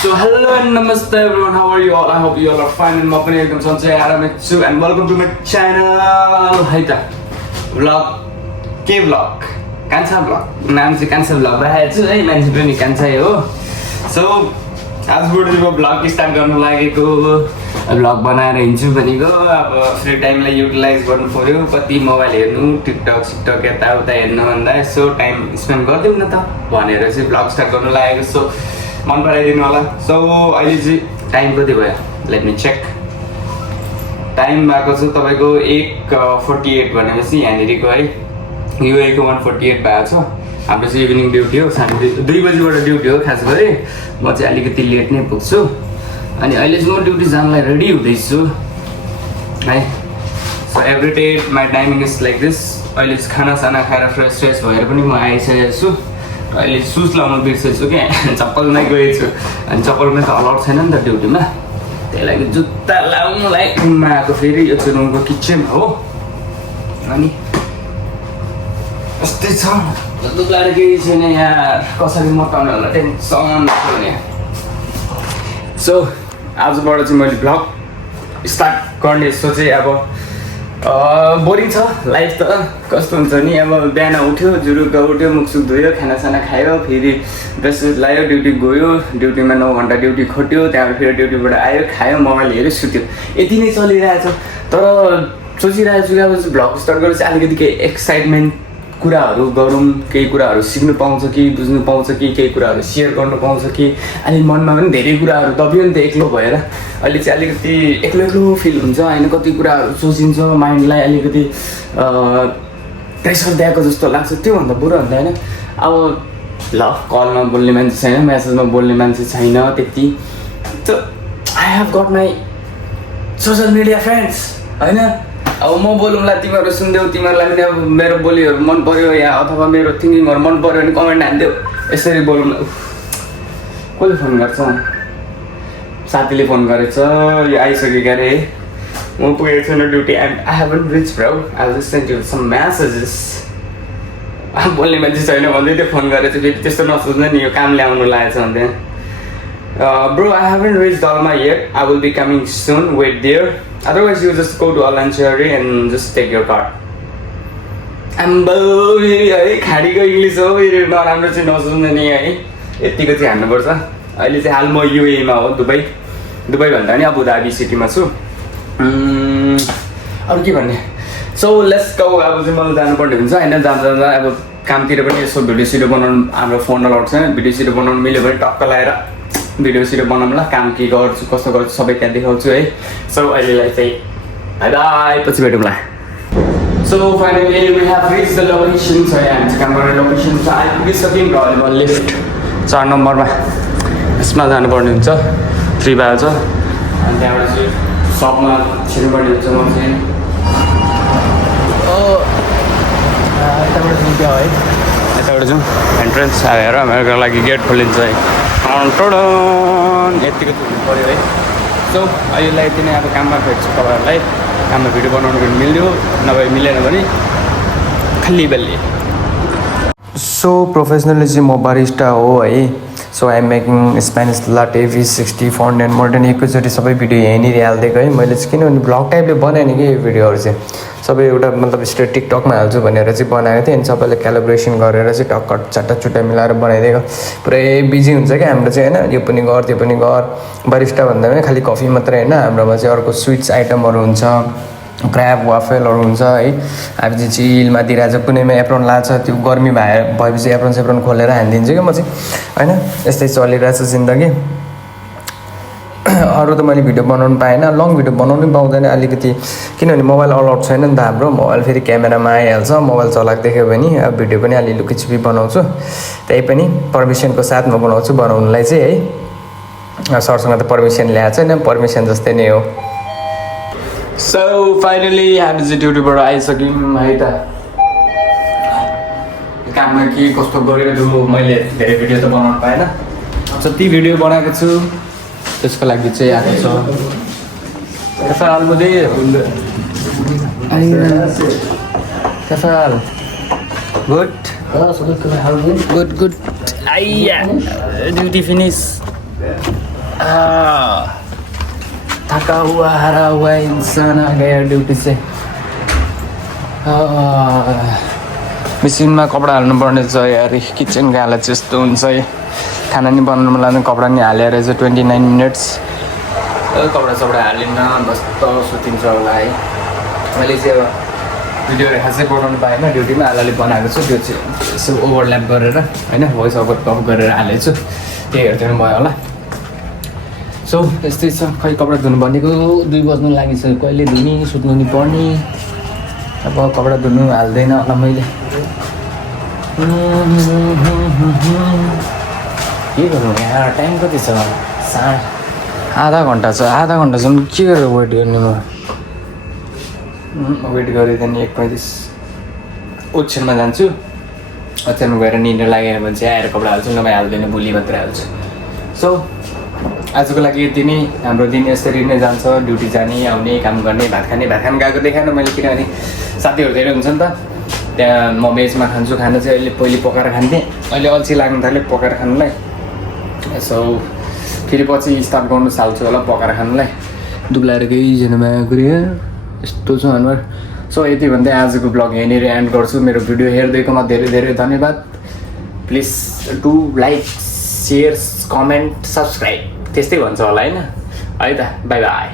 So hello and namaste everyone, how are you all? I hope you all are fine and म पनि एकदम सन्चै आरामै छु and welcome to my channel. है त vlog के vlog कान्छा vlog नाम चाहिँ कान्छा vlog राखेको छु है मान्छे पनि कान्छै हो. So आजबाट चाहिँ म vlog स्टार्ट गर्न लागेको vlog बनाएर हिँड्छु भनेको अब फ्री टाइमलाई युटिलाइज गर्नु पर्यो कति मोबाइल हेर्नु टिकटक यताउता हेर्नु भन्दा यसो टाइम स्पेन्ड गरिदिउँ न त भनेर चाहिँ vlog स्टार्ट गर्न लागेको. सो मन पराइदिनु होला. सो अहिले चाहिँ टाइम कति भयो लेट मी चेक. टाइम भएको छ तपाईँको 1:48 भनेपछि यहाँनिरको है युएको 1:48 भएको छ. हाम्रो चाहिँ इभिनिङ ड्युटी हो, 2 बजीबाट ड्युटी हो खास गरी. म चाहिँ अलिकति लेट नै पुग्छु अनि अहिले चाहिँ म ड्युटी जानलाई रेडी हुँदैछु है. So every day my timing is like this. अहिले चाहिँ खानासाना खाएर फ्रेस भएर पनि म आइसकेको छु. अहिले सुज लाउनु बिर्सेछु क्या, चप्पलमै गएछु अनि चप्पलमै त अलाउड छैन नि त ड्युटीमा. त्यही लागि जुत्ता लाउनुलाई रुममा आएको. फेरि यो चाहिँ रुमको किचन हो अनि यस्तै छ. दुब्लाएर केही छैन यार, कसरी मटाउने होला टेन्सन छ यहाँ. सो आजबाट चाहिँ मैले भ्लग स्टार्ट गर्ने सोचेँ. अब बोरिङ छ लाइफ त कस्तो हुन्छ नि. अब बिहान उठ्यो, जुरुक्क उठ्यो, मुखसुख धोयो, खानासाना खायो, फेरि ड्रेस लायो, ड्युटी गयो, ड्युटीमा 9 घन्टा ड्युटी खट्यो, त्यहाँबाट फेरि ड्युटीबाट आयो, खायो, मोबाइल हेऱ्यो, सुत्यो. यति नै चलिरहेछ. तर सोचिरहेको छु कि अब भ्लग स्टार्ट गरेर चाहिँ अलिकति केही एक्साइटमेन्ट कुराहरू गरौँ, केही कुराहरू सिक्नु पाउँछ कि बुझ्नु पाउँछ कि केही कुराहरू सेयर गर्नु पाउँछ कि. अनि मनमा पनि धेरै कुराहरू दबियो नि त एक्लो भएर. अहिले चाहिँ अलिकति एक्लो फिल हुन्छ होइन, कति कुराहरू सोचिन्छ, माइन्डलाई अलिकति प्रेसर दिएको जस्तो लाग्छ. त्योभन्दा बुरा हुन्छ होइन. अब ल कलमा बोल्ने मान्छे छैन, म्यासेजमा बोल्ने मान्छे छैन त्यति. त I have got my social media friends होइन. अब म बोलौँला, तिमीहरू सुनिदेऊ, तिमीहरूलाई पनि अब मेरो बोलीहरू मन पऱ्यो या अथवा मेरो थिङ्किङहरू मन पऱ्यो भने कमेन्ट हानिदेऊ. यसरी बोलौँ. कसले फोन गर्छ? साथीले फोन गरेछ. यो आइसक्यो क्या अरे, म पुगेको छैन duty. I haven't reach bro, I just send you some messages. बोल्ने मान्छे छैन भन्दै त्यो फोन गरेर चाहिँ फेरि त्यस्तो नसोच्नु नि, यो कामले आउनु लागेको छ भने. Bro, I haven't reached Dalma yet. I will be coming soon. Wait there. Otherwise, you just go to Alanchari and just take your car. आम्बो है खाडीको इङ्ग्लिस हो, नराम्रो चाहिँ नसुन्नु नि है. यतिको चाहिँ हान्नुपर्छ. अहिले चाहिँ हाल म युएमा हो, दुबई भन्दा पनि अबुधाबी सिटीमा छु. अरू के भन्ने. So let's go. अब चाहिँ मलाई जानुपर्ने हुन्छ होइन. जाँदा अब कामतिर पनि यसो भिडियो सिडियो बनाउनु, हाम्रो फोन अलाउड छैन. भिडियो सिडियो बनाउनु मिल्यो भने टक्क लगाएर भिडियो सिडियो बनाउँला. काम के गर्छु कस्तो गर्छु सबै त्यहाँ देखाउँछु है. सो अहिलेलाई चाहिँ बाई बाई, पछि भेटौँला. So finally we have reach the location. छ यहाँ चाहिँ काम गर्ने लोकेसन छ. आइपुगिसक्यौँ र अहिले म लिफ्ट 4 नम्बरमा यसमा जानुपर्ने हुन्छ. 3 भएको छ अनि त्यहाँबाट चाहिँ सपमा छिर्नुपर्ने हुन्छ. म चाहिँ यताबाट जाउँ क्या है, यताबाट जाउँ. एन्ट्रेन्स आएर मेरो लागि गेट खोलिन्छ है. यतिको हुनु पऱ्यो है. सो अहिलेलाई यति नै. अब काममा भेट्छु तपाईँहरूलाई. काममा भिडियो बनाउनु पनि मिल्यो, नभए मिलेन भने खाली बल्ली. सो प्रोफेसनली चाहिँ म बारिस्टा हो है. So I am making Spanish latte V60 fondant modern. एकैचोटि सबै भिडियो यहीँनिर हालिदिएको है मैले चाहिँ, किनभने ब्लग टाइपले बनाएँ कि यो भिडियोहरू चाहिँ सबै एउटा मतलब स्ट्रेट टिकटकमा हाल्छु भनेर चाहिँ बनाएको थिएँ. अनि सबैले क्यालिब्रेसन गरेर चाहिँ टक्क चट्टा मिलाएर बनाइदिएको. पुरै बिजी हुन्छ क्या हाम्रो चाहिँ होइन. यो पनि गर त्यो पनि गर. बारिस्टा भन्दा पनि खालि कफी मात्रै होइन, हाम्रोमा चाहिँ अर्को स्विट्स आइटमहरू हुन्छ, क्र्याब वाफेलहरू हुन्छ है. अब चाहिँ चिलमा दिइरहेको छ. कुनैमा एप्रोन लाग्छ, त्यो गर्मी भएपछि एप्रोन खोलेर हानिदिन्छु क्या म चाहिँ होइन. यस्तै चलिरहेछ जिन्दगी. अरू त मैले भिडियो बनाउनु पाएन, लङ भिडियो बनाउनु पाउँदैन अलिकति, किनभने मोबाइल अलाउड छैन नि त हाम्रो. मोबाइल फेरि क्यामेरामा आइहाल्छ. मोबाइल चलाएको देख्यो भने अब भिडियो पनि अलि लुकीछुपी बनाउँछु. त्यही पनि पर्मिसनको साथमा बनाउँछु बनाउनुलाई चाहिँ है. सरसँग त पर्मिसन ल्याएको छैन, पर्मिसन जस्तै नै हो. सो फाइनली हामी चाहिँ ड्युटीबाट आइसक्यौँ है त. काममा के कस्तो गरेको मैले धेरै भिडियो त बनाउनु पाएन. जति भिडियो बनाएको छु त्यसको लागि चाहिँ आएको छ. कफाल मुदिर कफाल गुड गुड गुड. आइया ड्युटी फिनिस. थका हुआ हारा हुआ इंसान आ गया ड्यूटी से मेसिनमा कपडा हाल्नुपर्ने छ यार किचनको हालत चाहिँ यस्तो हुन्छ है खाना नि बनाउनु लाग्दैन कपडा नि हालेर चाहिँ 29 मिनट्स कपडा सपडा हालिन्न मस्त सुतिन्छ होला है मैले चाहिँ अब भिडियोहरू खासै बनाउनु पाएन ड्युटीमा हालले बनाएको छु त्यो चाहिँ यसो ओभरल्याप गरेर होइन भोइस ओभर कप गरेर हालेको छु त्यही हेरिदिनु भयो होला सो यस्तै छ खै कपडा धुनु भनेको 2 बज्नु लागिसक्यो कहिले धुने सुत्नु नि पर्ने अब कपडा धुनु हाल्दैन होला मैले के गर्नु यहाँ टाइम कति छ आधा घन्टा छ आधा घन्टासम्म के गरेर वेट गर्ने म वेट गरिदिएँ 1:35 ओछ्यानमा जान्छु ओछ्यानमा गएर निन्द्रा लागेन भने चाहिँ आएर कपडा हाल्छु नभए हाल्दैन भोलि मात्रै हाल्छु सो आजको लागि यति नै हाम्रो दिन यसरी नै जान्छ ड्युटी जाने आउने काम गर्ने भात खाने गएको देखाएन मैले किनभने साथीहरू धेरै हुन्छ नि त त्यहाँ म मेजमा खान्छु खाना चाहिँ अहिले पहिले पकाएर खान्थेँ अहिले अल्छी लाग्नु थाल्यो पकाएर खानुलाई सो फेरि पछि स्टार्ट गर्नु थाल्छु होला पकाएर खानुलाई दुब्लाएर गइजनामा गऱ्यो यस्तो छ अनुहार सो यति भन्दै आजको ब्लग यहीँनिर एन्ड गर्छु मेरो भिडियो हेर्दैकोमा धेरै धेरै धन्यवाद please do like share comment subscribe त्यस्तै भन्छ होला होइन है त बाई बाई